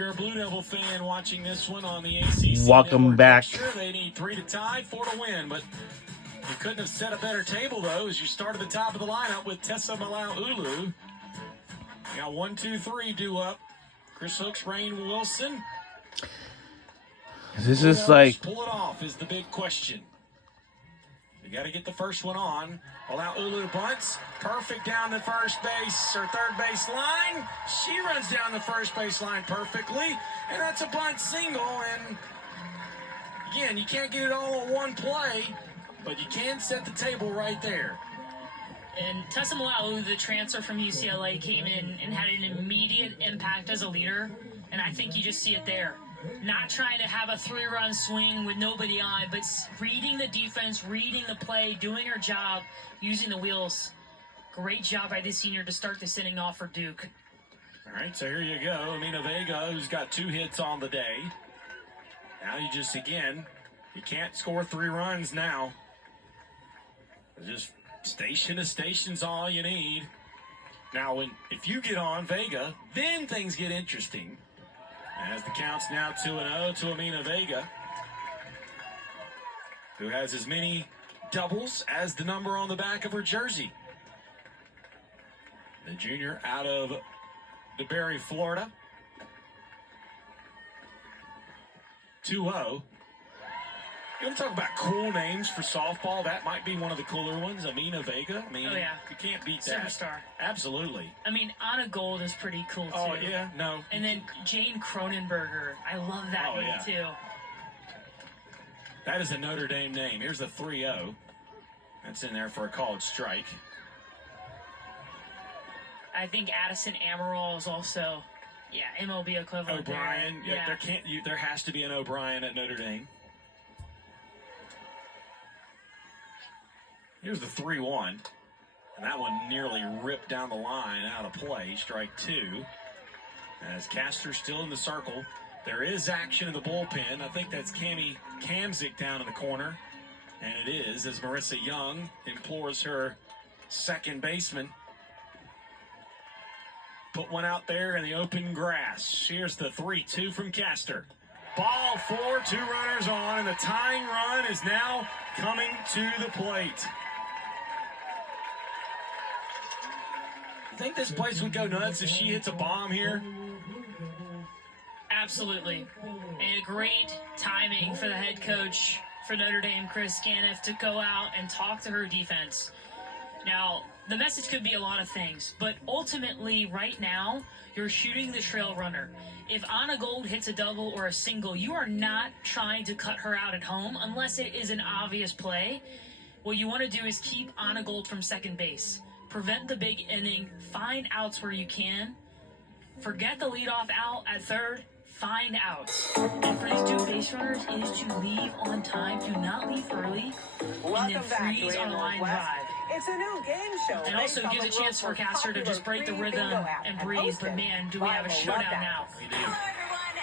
You're a Blue Devil fan watching this one on the ACC. Welcome back. They need 3 to tie, 4 to win, but you couldn't have set a better table, though, as you start at the top of the lineup with Tessa Malau-Ulu. You got 1, 2, 3 due up. Chris Hooks, Rain Wilson. This is like... Pull it off is the big question. You got to get the first one on. Malau-Ulu bunts. Perfect down the first base or third base line. She runs down the first base line perfectly. And that's a bunt single. And again, you can't get it all in one play, but you can set the table right there. And Tessa Malau, the transfer from UCLA, came in and had an immediate impact as a leader. And I think you just see it there. Not trying to have a 3-run swing with nobody on, but reading the defense, reading the play, doing her job, using the wheels. Great job by this senior to start this inning off for Duke. All right, so here you go. Amina Vega, who's got 2 hits on the day. Now you just, again, you can't score 3 runs now. Just station to station's all you need. Now, if you get on Vega, then things get interesting. As the count's now 2-0 to Amina Vega, who has as many doubles as the number on the back of her jersey. The junior out of DeBerry, Florida. 2-0. You want to talk about cool names for softball? That might be one of the cooler ones. Amina Vega. I mean, oh, yeah. You can't beat that. Superstar. Absolutely. I mean, Anna Gold is pretty cool, too. Oh, yeah, no. And then Jane Cronenberger. I love that name, too. That is a Notre Dame name. Here's a 3-0. That's in there for a called strike. I think Addison Amaral is also, MLB equivalent. O'Brien. Yeah. There has to be an O'Brien at Notre Dame. Here's the 3-1. And that one nearly ripped down the line out of play. Strike 2. As Castor's still in the circle. There is action in the bullpen. I think that's Cami Kamzik down in the corner. And it is, as Marissa Young implores her second baseman. Put one out there in the open grass. Here's the 3-2 from Castor. Ball 4, 2 runners on, and the tying run is now coming to the plate. Think this place would go nuts if she hits a bomb here? Absolutely. And great timing for the head coach for Notre Dame, Chris Scaniff, to go out and talk to her defense. Now, the message could be a lot of things, but ultimately, right now, you're shooting the trail runner. If Anna Gold hits a double or a single, you are not trying to cut her out at home unless it is an obvious play. What you want to do is keep Anna Gold from second base. Prevent the big inning, find outs where you can. Forget the leadoff out at third, find outs. And for these 2 base runners is to leave on time. Do not leave early. And then freeze on line drive. It's a new game show. And also gives a chance for Castor to just break the rhythm and breathe. But man, do we have a showdown now. We do.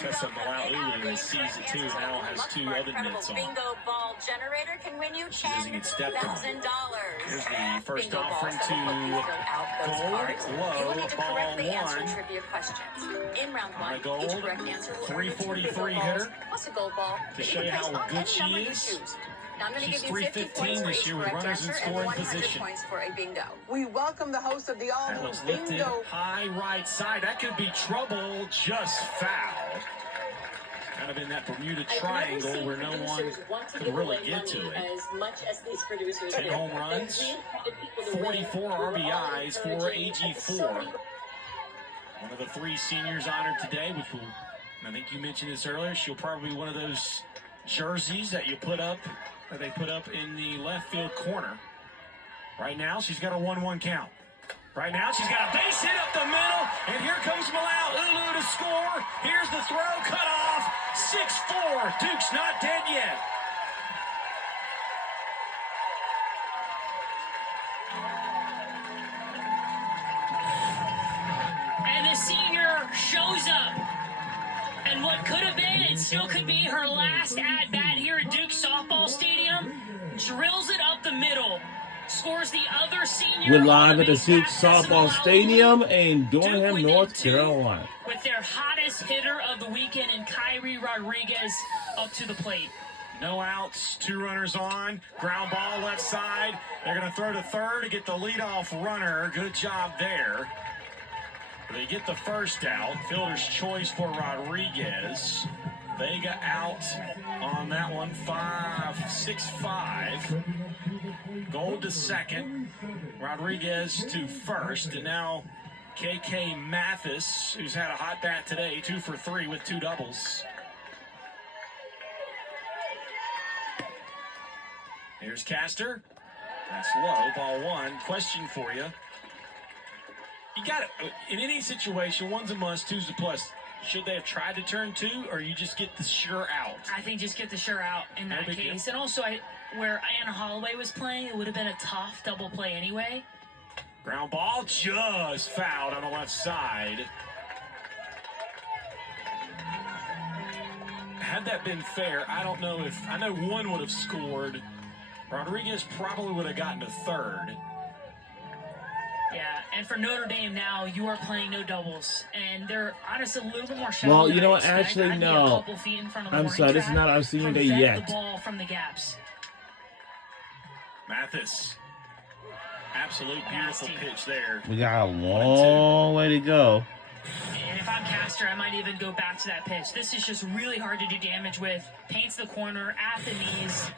Tessa Malau-Ulu sees it too, now has 2 other nets on. Bingo ball generator can win you $10,000. Here's the first offering to Gold. Low, ball 1. Trivia questions. In round 1, Gold, each correct answer will 343 hitter. Plus a gold ball. To show you how good she is. She's 315 this year with runners in scoring position. For a bingo. We welcome the host of the That was lifted high right side. That could be trouble, just foul. Kind of in that Bermuda Triangle where no one could really get to it. 10 home runs, 44 RBIs for AG4. One of the 3 seniors honored today, which will, I think you mentioned this earlier, she'll probably be one of those jerseys that you put up, that they put up in the left field corner. Right now, she's got a 1-1 count. Right now, she's got a base hit up the middle, and here comes Malau-Ulu to score. Here's the throw, cut off, 6-4. Duke's not dead yet. And the senior shows up. And what could have been and still could be her last at-bat here at Duke Softball Stadium, drills it up the middle. scores the other senior. We're live at the Duke Softball Stadium in Durham, Duke North within 2 Carolina. with their hottest hitter of the weekend in Kyrie Rodriguez up to the plate. No outs, 2 runners on. Ground ball left side. They're going to throw to third to get the leadoff runner. Good job there. They get the first out. Fielder's choice for Rodriguez. Vega out on that one. 6-5. Gold to second. Rodriguez to first. And now KK Mathis, who's had a hot bat today. 2 for 3 with 2 doubles. Here's Castor. That's low. Ball 1. Question for you. You got it. In any situation, 1's a must, 2's a plus. Should they have tried to turn 2, or you just get the sure out? I think just get the sure out in that case. And also, where Anna Holloway was playing, it would have been a tough double play anyway. Ground ball just fouled on the left side. Had that been fair, I don't know if... I know 1 would have scored. Rodriguez probably would have gotten to third. Yeah, and for Notre Dame now, you are playing no doubles, and they're honestly a little bit more shallow. Well, you know what? than I expect. Actually, I'd be a no. couple feet in front of the I'm warning sorry, this is track not our senior day prevent yet. the ball from the gaps. Mathis. Absolute beautiful pitch there. We got a long way to go. And if I'm Castor, I might even go back to that pitch. This is just really hard to do damage with. Paints the corner at the knees,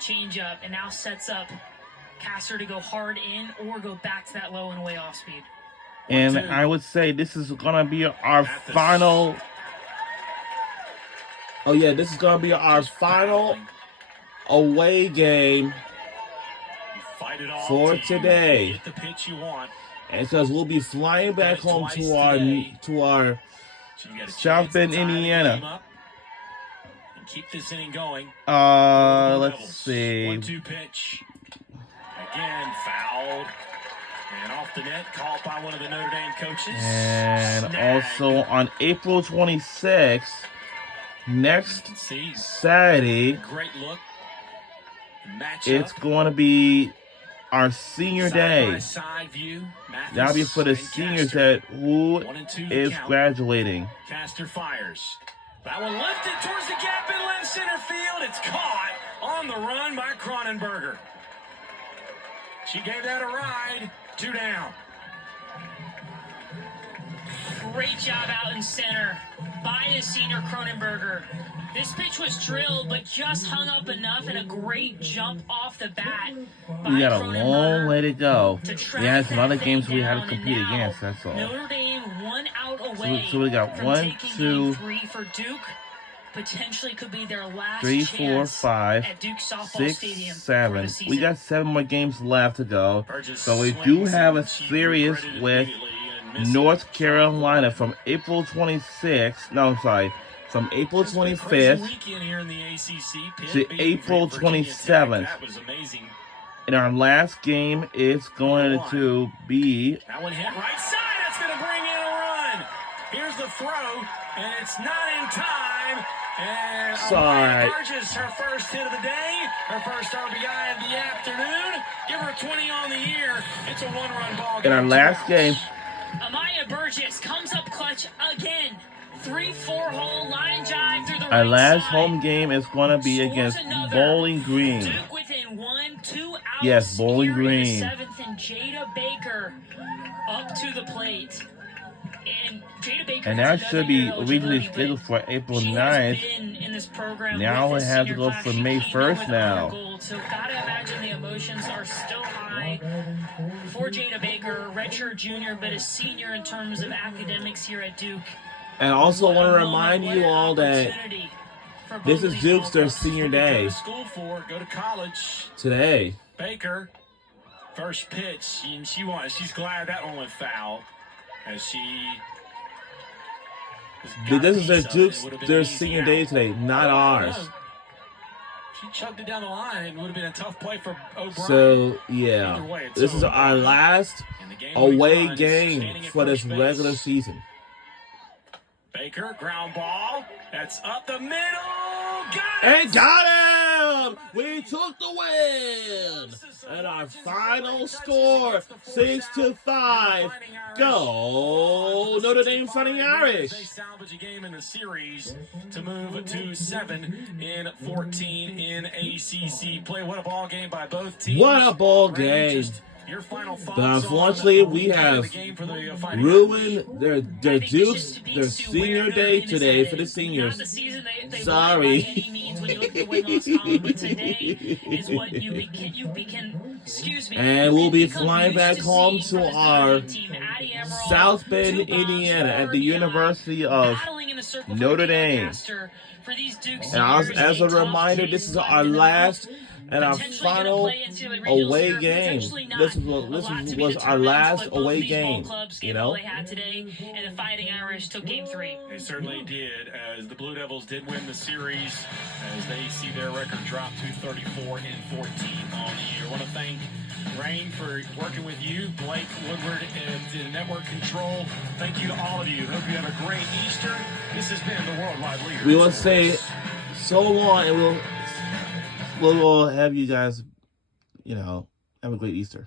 change up, and now sets up Castor to go hard in or go back to that low and away off speed. And I would say this is going to be our final. Oh, yeah, this is going to be our final away game for today. Get the pitch you want. And because we'll be flying back home to our South Bend, Indiana. Keep this inning going. Let's see. 1-2 pitch. Again, fouled. And off the net, called by one of the Notre Dame coaches. And also on April 26th, next Saturday, great look. it's going to be our senior day. Side view. That'll be for the seniors that who is graduating. Castor fires. That one lifted towards the gap in left center field. It's caught on the run by Cronenberger. She gave that a ride. 2 down. Great job out in center by the senior Cronenberger. This pitch was drilled, but just hung up enough, and a great jump off the bat by We got a Cronenberger long way to go. to We had some other games we had to down, compete and now against, that's all. Notre Dame 1 out away. So we got from 1, taking 2, game 3 for Duke. Potentially could be their last 3, 4, chance 5, at Duke Softball 6, Stadium for 7. the season. We got 7 more games left to go. So we do have a series with North Carolina from April 26th. No, I'm sorry. From April 25th to April 27th. And our last game is going to be... That one hit right side. That's going to bring in a run. Here's the throw, and it's not in time. And sorry. Burgess, her first hit of the day, her first RBI of the afternoon. Give her 20 on the year. It's a 1-run ball game. In our last game, Amaya Burgess comes up clutch again. 3-4 hole line drive through the our right last side. home game is going to be against Bowling Green. Duke within 1, 2 outs. Yes, Bowling here in the Green. 7th, and Jada Baker up to the plate. And Jada Baker And has that should another be year originally eligibility, scheduled for April she 9th. has been in this program Now with it the has to senior go class. for She May came in 1st with now. honor gold, so gotta imagine the emotions are still high for Jada Baker, redshirt junior, but a senior in terms of academics here at Duke. And also want to remind you all that this is Duke's their senior day Go to school for, go to college. today. Baker, first pitch, and she's glad that one went foul, as she. This is their senior day today, not ours. She chugged it down the line, and it would have been a tough play for O'Brien. So yeah, this is our last away game for this regular season. Baker, ground ball. That's up the middle. Got it! And got Dame. We took the win. And our final score, 6-5. Go Notre Dame Fighting Irish. They salvage a game in the series to move to 7 in 14 in ACC play. What a ball game by both teams. What a ball game. Your final thoughts. But unfortunately, on we have the game for the Fighting ruined their It's Dukes, just to be their to senior where day Notre Dame today is for the headed. seniors. Not the season they Sorry. won by any means when you look at the win-loss column, but today is what you begin, excuse me. And you we'll can be become flying used back to home seeing to from this our Notre Dame team, Addie Emerald, South Bend, 2 bombs, Indiana, 4 at the RBI, University of battling in the circle for Notre the Dame. Lancaster. For these Dukes And seniors, as a tough reminder, taste this is left our in their last mouth. and our Potentially gonna final play NCAA regionals away here, game. potentially not. This A lot was to be our determined, last but both away of these ball game. clubs You gave all know, they had today, and the Fighting Irish took game 3. They certainly did, as the Blue Devils did win the series, as they see their record drop to 34 and 14 on the year. I want to thank Rain for working with you, Blake Woodward at Network Control. Thank you to all of you. Hope you have a great Easter. This has been the Worldwide Leader. we will say so long, and we'll have you guys, have a great Easter.